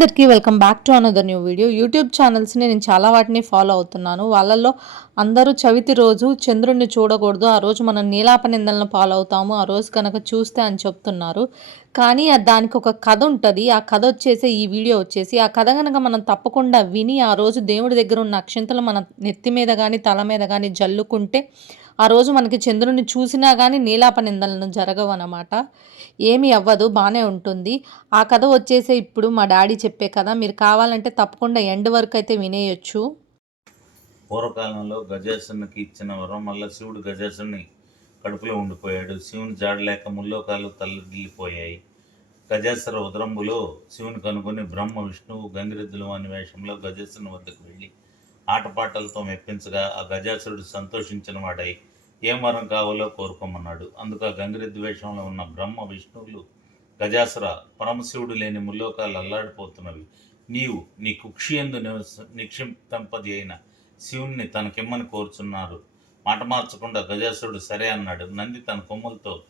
అందరికీ welcome back to another new video YouTube ఛానల్స్ని నేను చాలా వాటిని ఫాలో అవుతున్నాను. వాళ్ళల్లో అందరూ చవితి రోజు చంద్రుడిని చూడకూడదు. ఆ రోజు మనం నీలాపనిందలను ఫాలో అవుతాము. ఆ రోజు కనుక చూస్తే అని చెప్తున్నారు. కానీ దానికి ఒక కథ ఉంటుంది. ఆ కథ వచ్చేసి ఈ వీడియో వచ్చేసి ఆ కథ కనుక మనం తప్పకుండా విని ఆ రోజు దేవుడి దగ్గర ఉన్న అక్షంతలు మన నెత్తి మీద కానీ తల మీద కానీ జల్లుకుంటే ఆ రోజు మనకి చంద్రుని చూసినా కానీ నీలాప నిందలను జరగవు అన్నమాట ఏమీ అవ్వదు బాగానే ఉంటుంది. ఆ కథ వచ్చేసే ఇప్పుడు మా డాడీ చెప్పే కథ. మీరు కావాలంటే తప్పకుండా ఎండ్ వరకు అయితే వినేయొచ్చు. పూర్వకాలంలో గజేశ్వరునికి ఇచ్చిన వరం వల్ల శివుడు గజాసుని కడుపులో ఉండిపోయాడు. శివుని జాడలేక ముల్లోకాలు తల్లడిల్లిపోయాయి. గజాసుర ఉదరంబులో శివుని కనుగొని బ్రహ్మ విష్ణువు గంగిరెద్దులు అని వేషంలో గజాసుని వద్దకు వెళ్ళి ఆటపాటలతో మెప్పించగా ఆ గజాసురుడు సంతోషించిన వాడై ఏ వరం కావాలో కోరుకోమన్నాడు. అందుకు ఆ గంగిరెద్దు ఉన్న బ్రహ్మ విష్ణువులు గజాసుర పరమశివుడు లేని ముల్లోకాలు అల్లాడిపోతున్నవి. నీవు నీ కుక్షి ఎందు నిక్షిప్తంపది అయిన శివుణ్ణి తనకిమ్మని కోరుచున్నారు. మాట మార్చకుండా గజాసురుడు సరే అన్నాడు. నంది తన కొమ్ములతో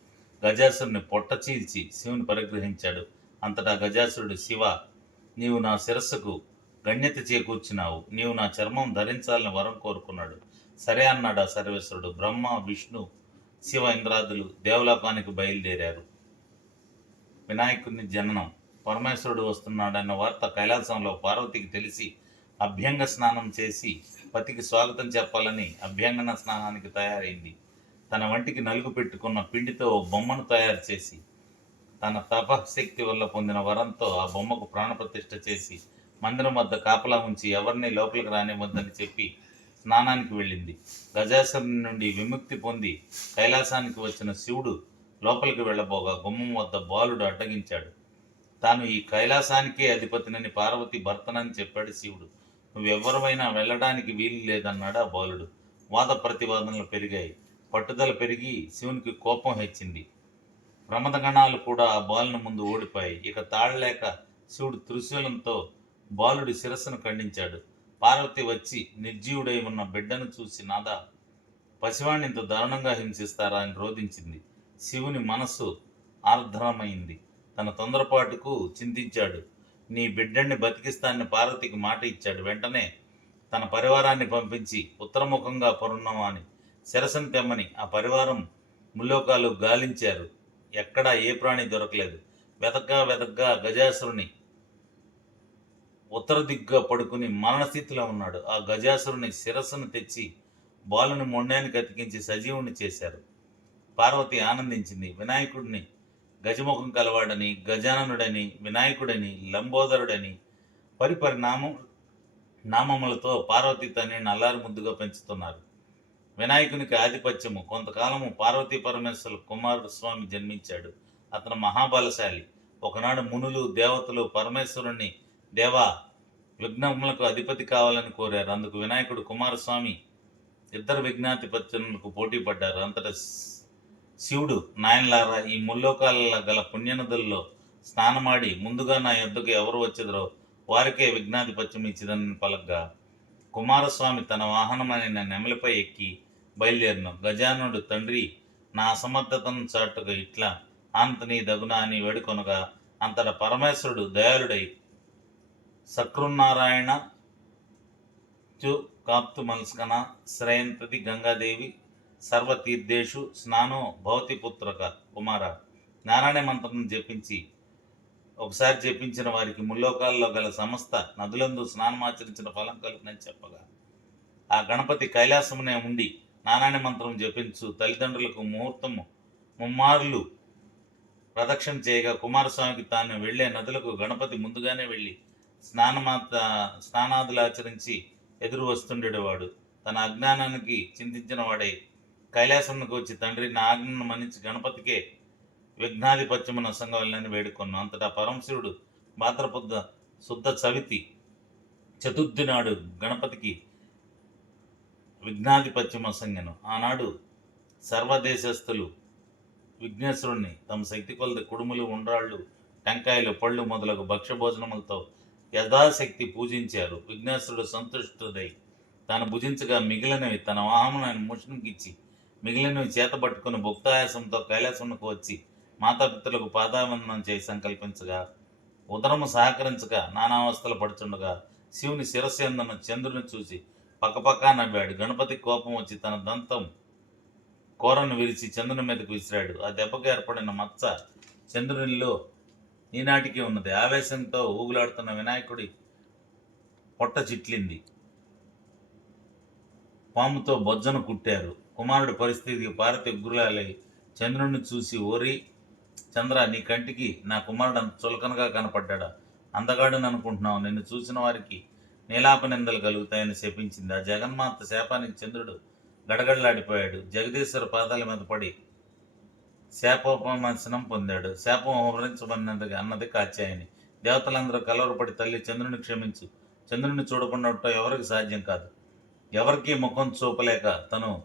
గజాసురుని పొట్ట చీల్చి శివుని పరిగ్రహించాడు. అంతటా గజాసురుడు శివ నీవు నా శిరస్సుకు గణ్యత చేకూర్చినావు. నీవు నా చర్మం ధరించాలని వరం కోరుకున్నాడు. సరే అన్నాడు ఆ సర్వేశ్వరుడు. బ్రహ్మ విష్ణు శివ ఇంద్రాదులు దేవలోకానికి బయలుదేరారు. వినాయకుని జననం. పరమేశ్వరుడు వస్తున్నాడన్న వార్త కైలాసంలో పార్వతికి తెలిసి అభ్యంగ స్నానం చేసి పతికి స్వాగతం చెప్పాలని అభ్యంగన స్నానానికి తయారైంది. తన వంటికి నలుగు పెట్టుకున్న పిండితో ఓ బొమ్మను తయారు చేసి తన తపశక్తి వల్ల పొందిన వరంతో ఆ బొమ్మకు ప్రాణప్రతిష్ఠ చేసి మందిరం వద్ద కాపలా ఉంచి ఎవరిని లోపలికి రానివ్వద్దని చెప్పి స్నానానికి వెళ్ళింది. గజాసురుని నుండి విముక్తి పొంది కైలాసానికి వచ్చిన శివుడు లోపలికి వెళ్ళబోగా గుమ్మం వద్ద బాలుడు అడ్డగించాడు. తాను ఈ కైలాసానికే అధిపతినని పార్వతి భర్తనని చెప్పాడు శివుడు. నువ్వెవ్వరమైనా వెళ్ళడానికి వీలు లేదన్నాడు ఆ బాలుడు. వాద ప్రతివాదనలు పెరిగాయి. పట్టుదల పెరిగి శివునికి కోపం హెచ్చింది. ప్రమదగణాలు కూడా ఆ బాలుని ముందు ఓడిపోయాయి. ఇక తాళలేక శివుడు త్రిశూలంతో బాలుడి శిరస్సును ఖండించాడు. పార్వతి వచ్చి నిర్జీవుడై ఉన్న బిడ్డను చూసి నాదా పసివాణ్ణి ఇంత దారుణంగా హింసిస్తారా అని రోధించింది. శివుని మనస్సు ఆర్ద్రమైంది. తన తొందరపాటుకు చింతించాడు. నీ బిడ్డని బతికిస్తానని పార్వతికి మాట ఇచ్చాడు. వెంటనే తన పరివారాన్ని పంపించి ఉత్తరముఖంగా పొరున్నవాని శిరసను తెమ్మని ఆ పరివారం ముల్లోకాలు గాలించారు. ఎక్కడా ఏ ప్రాణి దొరకలేదు. వెతగ్గా వెతగ్గా గజాసురుని ఉత్తర దిగ్గా పడుకుని మరణస్థితిలో ఉన్నాడు. ఆ గజాసురుని శిరస్సును తెచ్చి బాలుని మొండానికి అతికించి సజీవుని చేశారు. పార్వతి ఆనందించింది. వినాయకుడిని గజముఖం కలవాడని గజాననుడని వినాయకుడని లంబోదరుడని పరిపరి నామం నామములతో పార్వతి తని నల్లారి ముద్దుగా పెంచుతున్నారు. వినాయకునికి ఆధిపత్యము. కొంతకాలము పార్వతీ పరమేశ్వరు కుమారస్వామి స్వామి జన్మించాడు. అతను మహాబలశాలి. ఒకనాడు మునులు దేవతలు పరమేశ్వరుణ్ణి దేవా విఘ్నములకు అధిపతి కావాలని కోరారు. అందుకు వినాయకుడు కుమారస్వామి ఇద్దరు విఘ్నాధిపత్యులకు పోటీ పడ్డారు. అంతటా శివుడు నాయనలారా ఈ ముల్లోకాల గల పుణ్యనదుల్లో స్నానమాడి ముందుగా నా యొద్దకు ఎవరు వచ్చేదరో వారికే విఘ్నాధిపత్యం ఇచ్చిదని పలగ్గా కుమారస్వామి తన వాహనమైన నెమలిపై ఎక్కి బయలుదేరిన. గజానుడు తండ్రి నా అసమర్థతను చాటుగా ఇట్లా ఆంతని దగున అని వేడుకొనగా అంతట పరమేశ్వరుడు దయాళుడై సక్రునారాయణ చు కాప్తు మల్స్కన శ్రయంతతి గంగాదేవి సర్వతీర్థేషు స్నానో భవతి పుత్రక కుమార. నారాయణ మంత్రం జపించి ఒకసారి జపించిన వారికి ముల్లోకాల్లో గల సమస్త నదులందు స్నానమాచరించిన ఫలం కలుగునని చెప్పగా. ఆ గణపతి కైలాసమునే ఉండి నారాయణ మంత్రం జపించు తల్లిదండ్రులకు ముహూర్తము ముమ్మార్లు ప్రదక్షిణ చేయగా కుమారస్వామికి తాను వెళ్ళే నదులకు గణపతి ముందుగానే వెళ్ళి స్నానమాత స్నానాదులు ఆచరించి ఎదురు వస్తుండేవాడు. తన అజ్ఞానానికి చింతించిన వాడై కైలాసంకు వచ్చి తండ్రి నా ఆజ్ఞను మన్నించి గణపతికే విఘ్నాధిపత్యమున సంగవల్లని వేడుకొన్నాను. అంతటా పరమశివుడు మాత్రపుద్ద శుద్ధ చవితి చతుర్థి నాడు గణపతికి విఘ్నాధిపత్యం అసంగను ఆనాడు సర్వదేశస్థులు విఘ్నేశ్వరుణ్ణి తమ శక్తి కొలది కుడుములు ఉండ్రాళ్ళు టెంకాయలు పళ్ళు మొదలగు భక్ష్య భోజనములతో యథాశక్తి పూజించారు. విఘ్నేశ్వరుడు సంతుష్టుడై తాను భుజించగా మిగిలినవి తన వాహనాన్ని ముష్ణుకిచ్చి మిగిలినవి చేతబట్టుకుని భుక్తాయాసంతో కైలాసమునకు వచ్చి మాతాపితలకు పాదావందనం చేసి సంకల్పించగా ఉదరము సహకరించక నానావస్థలు పడుచుండగా శివుని శిరస్సు చంద్రుని చూసి పక్కపక్క నవ్వాడు. గణపతి కోపం వచ్చి తన దంతం కూరను విరిచి చంద్రుని మీదకు విసిరాడు. ఆ దెబ్బకు ఏర్పడిన మచ్చ చంద్రునిలో ఈనాటికి ఉన్నది. ఆవేశంతో ఊగులాడుతున్న వినాయకుడి పొట్ట చిట్లింది. పాముతో బొజ్జను కుట్టారు. కుమారుడి పరిస్థితికి పార్వతి గురులాలై చంద్రుడిని చూసి ఓరి చంద్ర నీ కంటికి నా కుమారుడు అంత చులకనగా కనపడ్డాడా? అందగాడని అనుకుంటున్నావు. నిన్ను చూసిన వారికి నీలాప నిందలు కలుగుతాయని శపించింది. ఆ జగన్మాత శాపానికి చంద్రుడు గడగడలాడిపోయాడు. జగదీశ్వర పాదాల మీద పడి శాపోపమర్శనం పొందాడు. శాపం హరించబడినది అన్నది కాచాయని దేవతలందరూ కలవరపడి తల్లి చంద్రుని క్షమించు చంద్రుని చూడకుండా ఎవరికి సాధ్యం కాదు. ఎవరికీ ముఖం చూపలేక తను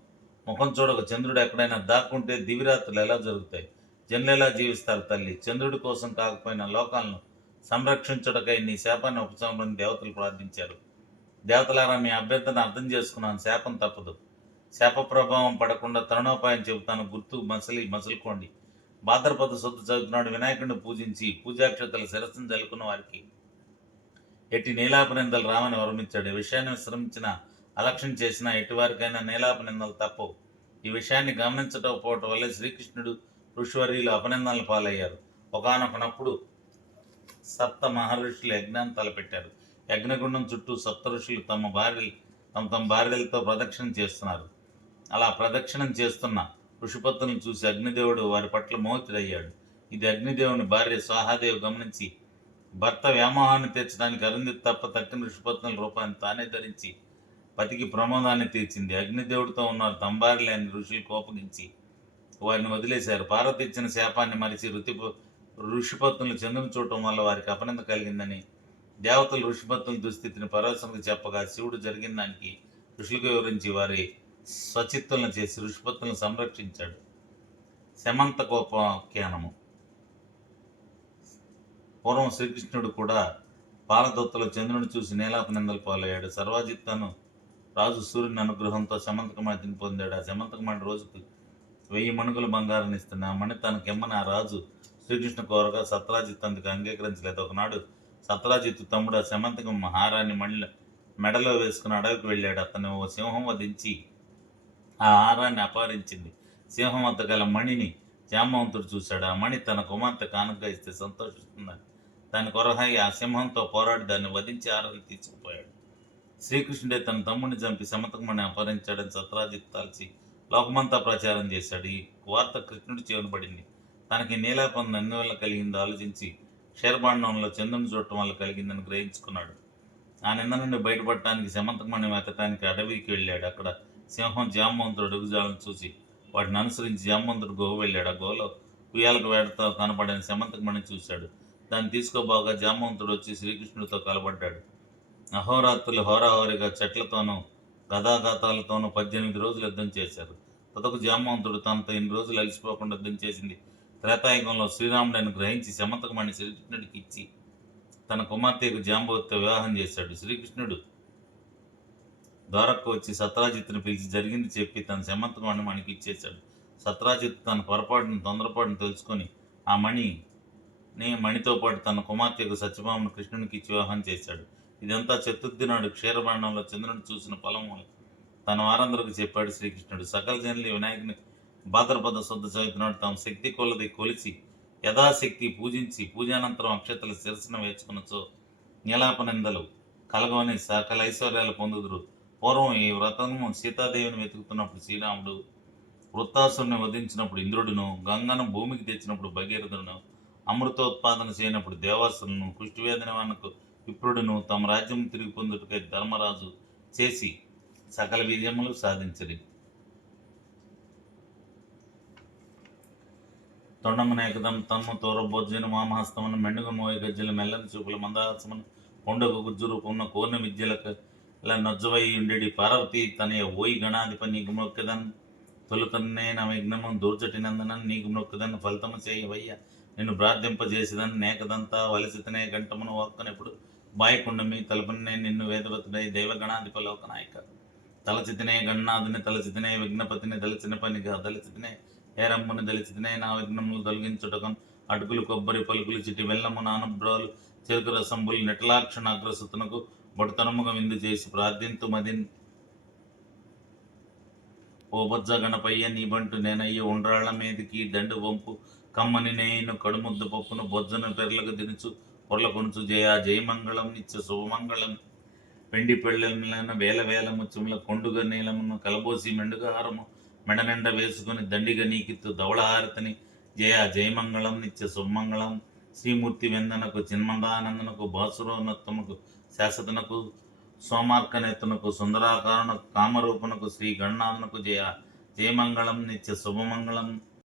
ముఖం చూడక చంద్రుడు ఎక్కడైనా దాక్కుంటే దివిరాత్రులు ఎలా జరుగుతాయి? జనులు ఎలా జీవిస్తారు తల్లి. చంద్రుడి కోసం కాకపోయినా లోకాలను సంరక్షించుటకై నీ శాపాన్ని ఉపశమని దేవతలు ప్రార్థించారు. దేవతలారా మీ అభ్యర్థన అర్థం చేసుకున్నాను. శాపం తప్పదు. శాప ప్రభావం పడకుండా తరుణోపాయం చెబుతాను. గుర్తు మసలి మసులుకోండి. భాద్రపద శుద్ధ చదువుతున్నాడు. వినాయకుడిని పూజించి పూజాక్షతల శిరస్సును జలుకున్న వారికి ఎట్టి నీలాపనిందలు రామని వర్మించాడు ఈ విషయాన్ని విశ్రమించిన అలక్ష్యం చేసిన ఎటువారికైనా నీలాపనిందలు తప్పవు. ఈ విషయాన్ని గమనించకపోవటం వల్లే శ్రీకృష్ణుడు ఋషివర్యులు అభినందనలు పాలయ్యారు. ఒకనొకనప్పుడు సప్త మహర్షులు యజ్ఞాన్ని తలపెట్టారు. యజ్ఞగుండం చుట్టూ సప్త ఋషులు తమ భార్యలు తమ తమ భార్యలతో ప్రదక్షిణం చేస్తున్నారు. అలా ప్రదక్షిణం చేస్తున్న ఋషిపత్తులను చూసి అగ్నిదేవుడు వారి పట్ల మోహితుడయ్యాడు. ఇది అగ్నిదేవుని భార్య స్వాహాదేవి గమనించి భర్త వ్యామోహాన్ని తీర్చడానికి అరుంధతి తప్ప తక్కిన ఋషిపత్నుల రూపాన్ని తానే ధరించి పతికి ప్రమోదాన్ని తీర్చింది. అగ్నిదేవుడితో ఉన్నారు తంబారి లేని ఋషులు కోపగించి వారిని వదిలేశారు. పార్వతి ఇచ్చిన శాపాన్ని మరిచి ఋతి ఋషిపత్నులు చంద్రుని చూడటం వల్ల వారికి అపనింద కలిగిందని దేవతలు ఋషిపత్నుల దుస్థితిని పరవశంకు చెప్పగా శివుడు జరిగిన దానికి ఋషులకు వివరించి వారి స్వచిత్తులను చేసి ఋషిపత్నులను సంరక్షించాడు. శమంత గోపాఖ్యానము పూర్వం శ్రీకృష్ణుడు కూడా పాలదొత్తలో చంద్రుని చూసి నీలాప నిందలు పాలయ్యాడు. సర్వాజిత్తను రాజు సూర్యుని అనుగ్రహంతో శమంతకమాటిని పొందాడు. ఆ శమంతకమాటి రోజుకు వెయ్యి మణుగుల బంగారాన్ని ఇస్తున్న. ఆ మణి తన కెమ్మన ఆ రాజు శ్రీకృష్ణ కోరగా సత్రాజిత్ అందుకు అంగీకరించలేదు. ఒకనాడు సత్రాజిత్ తమ్ముడు ఆ శమంతకం హారాన్ని మళ్ళీ మెడలో వేసుకుని అడవికి వెళ్ళాడు. అతను ఓ సింహం వధించి ఆ హారాన్ని అపహరించింది. సింహం వద్ద గల మణిని జామవంతుడు చూశాడు. ఆ మణి తన కుమార్తె కానుక ఇస్తే సంతోషిస్తుందని. దాని కొరహాయి ఆ సింహంతో పోరాడి దాన్ని వధించి హారాన్ని తీసుకుపోయాడు. శ్రీకృష్ణుడే తన తమ్ముడిని చంపి సమతకమణి అపహరించాడని సత్రాజిత్ తలచి లోకమంతా ప్రచారం చేశాడు. ఈ వార్త కృష్ణుడి చెవిన తనకి నీలాపం ఎన్ని వల్ల కలిగిందో ఆలోచించి క్షీరభాండంలో చంద్రుని చూడటం వల్ల కలిగిందని గ్రహించుకున్నాడు. ఆ నింద నుండి బయటపడటానికి శమంతకమణి వెతటానికి అడవికి వెళ్ళాడు. అక్కడ సింహం జామంతుడు అడుగుజాలను చూసి వాటిని అనుసరించి జామంతుడు గుహ వెళ్ళాడు. ఆ గుహలో ఉయ్యాలకు వేడతో కనపడిన శమంతకమణి చూశాడు. దాన్ని తీసుకోబాగా జామవంతుడు వచ్చి శ్రీకృష్ణుడితో కలబడ్డాడు. అహోరాత్రులు హోరాహోరిగా చెట్లతోనూ గదాగాతాలతోనూ పద్దెనిమిది రోజులు యుద్ధం చేశారు. తదకు జామవంతుడు తనతో ఇన్ని రోజులు అలసిపోకుండా యుద్ధం చేసింది? త్రేతాయుగంలో శ్రీరాముడిని గ్రహించి శమంతకమణి శ్రీకృష్ణుడికి ఇచ్చి తన కుమార్తెకు జాంబవతితో వివాహం చేశాడు. శ్రీకృష్ణుడు ద్వారక్క వచ్చి సత్రాజిత్ని పిలిచి జరిగింది చెప్పి తన శమంతకమణి మణికి ఇచ్చేశాడు. సత్రాజిత్ తన పొరపాటును తొందరపాటును తెలుసుకొని ఆ మణిని మణితో పాటు తన కుమార్తెకు సత్యభామను కృష్ణునికి ఇచ్చి వివాహం చేశాడు. ఇదంతా చతుర్థి నాడు క్షీరభాండంలో చంద్రుని చూసిన ఫలం తన వారందరికి చెప్పాడు శ్రీకృష్ణుడు. సకల జనులు వినాయకుని భాద్రపద శుద్ధ చదువుతున్నాడు తమ శక్తి కొలది కొలిచి యథాశక్తి పూజించి పూజానంతరం అక్షతల శిరసన వేచుకున్నచో నీలాపనిందలు కలగవని సకల ఐశ్వర్యాలు పొందుదురు. పూర్వం ఈ వ్రతము సీతాదేవిని వెతుకుతున్నప్పుడు శ్రీరాముడు వృత్తాసుని వధించినప్పుడు ఇంద్రుడును గంగను భూమికి తెచ్చినప్పుడు భగీరథుడును అమృతోత్పాదన చేయనప్పుడు దేవాసులను కుష్టివేదన నివారణకు విప్రుడును తమ రాజ్యం తిరిగి పొందుటకై ధర్మరాజు చేసి సకల విజయములు సాధించరి తొండమునేకదం తమ్ము తోర మామహస్తమును మెండుగ మోయ గజ్జల మెల్లని చూపుల మందహాసమును కొండకు గుజ్జు రూపమున కోర్ణ విద్యలకు ఇలా నజ్జవై ఉండేడి పార్వతి తనయ ఓయి గణాధిపతి నీకు మొక్కదన్ తొలుతన్నే నా విఘ్నము దూర్చటినందనన్ నీకు మొక్కదన్ ఫలితము చేయవయ్య నిన్ను ప్రార్థింపజేసిదన్. నేకదంతా వలసితనే గంటమును ఒక్కనెప్పుడు బాయకుండమి తలపన్నే నిన్ను వేదవతుడై దేవగణాధిప లోకనాయక. తలచితినే గణనాథుని తలచితినే విఘ్నపతిని దలిచిన పనిగా దళచితినే హేరమ్ముని దళచితినే నా విఘ్నములు తొలగించుటకం. అటుకులు కొబ్బరి పలుకులు చిటి వెల్లము నానబ్రోలు. చెరుకు రసంబులు నిటలాక్షణ అగ్రసుతునకు బడుతనముగా విందు చేసి ప్రార్థింతు మదిన్. ఓ బొజ్జ గణపయ్య నీబంటు నేనయ్య ఉండ్రాళ్ళ మీదకి దండు వంపు. కమ్మని నేను కడుముద్ద పప్పును బొజ్జను పెర్లకు దినుచు. పొర్ల కొనుచు జయ జయమంగళం నిత్య శుభమంగళం. పెండి పెళ్ళన వేల వేల ముత్యముల కొండుగ నీలమును కలబోసి మెండుగ హారము. మెడ నిండ వేసుకుని దండిగ నీకిత్తు ధవళహారతిని. జయ జయమంగళం నిత్య శుభమంగళం. శ్రీమూర్తి వెందనకు చిన్మందానందనకు బాసురోన్నత్తముకు శాశ్వతనకు సోమార్కనేతనకు సుందరాకారణకు కామరూపనకు శ్రీ గణనాథనకు జయ జయమంగళం నిత్య శుభమంగళం.